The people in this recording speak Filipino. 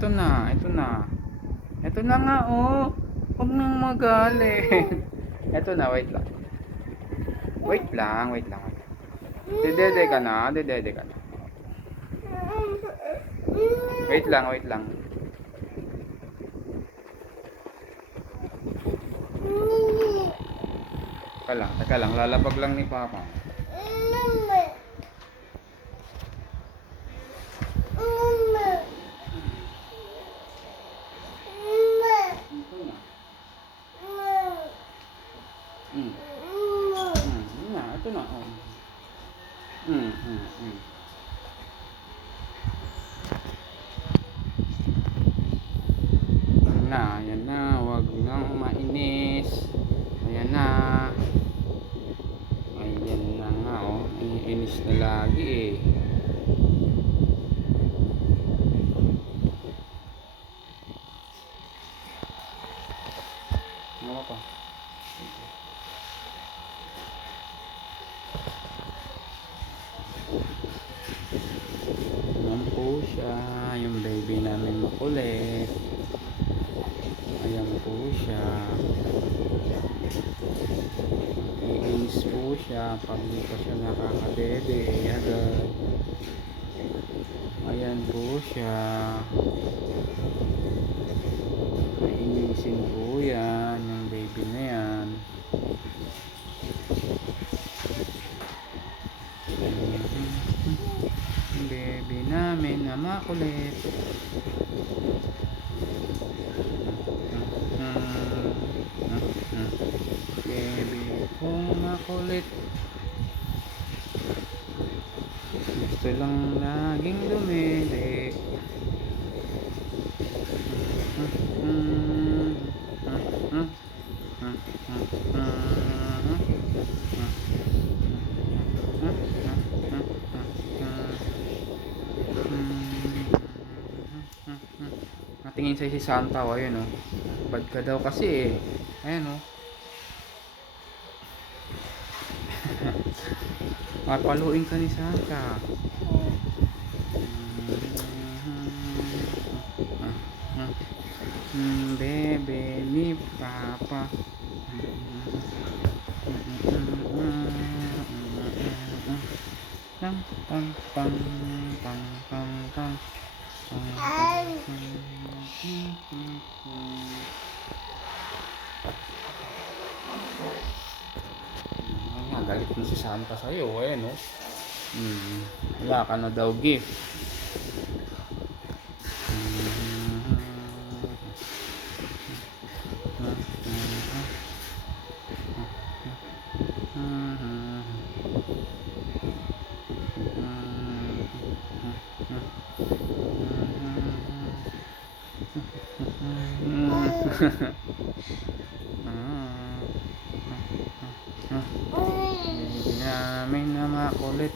ito na, ito na. Ito na nga, oh. Huwag nang magalit. Ito na, wait lang. Wait lang, wait lang. Dedede ka na, dedede ka na. Wait lang, wait lang. Teka lang, lalabag lang ni Papa. Ito na, oh. Yan na, wag nang mainis. Ayan na. Ayan na nga, oh. Iinis na lagi eh. Ano pa? Ayan po siya, yung baby namin makulit. Ayan po siya. Iinis po siya pag di pa siya nakakadede agad. Ayan po siya. Iinisin po yan, yung baby na yan. Baby namin na makulit. Baby kong makulit. Gusto lang laging dumede. Natingin sa'yo si Santa, o ayun, oh. Bad ka daw kasi eh. Ayan, oh. Papaluin ka ni Santa. Bebe ni Papa. Pang pang pang pang pang pang. Galit mo si Santa sa'yo, ayan, no? Wala ka na daw gift. Baby namin na makulit.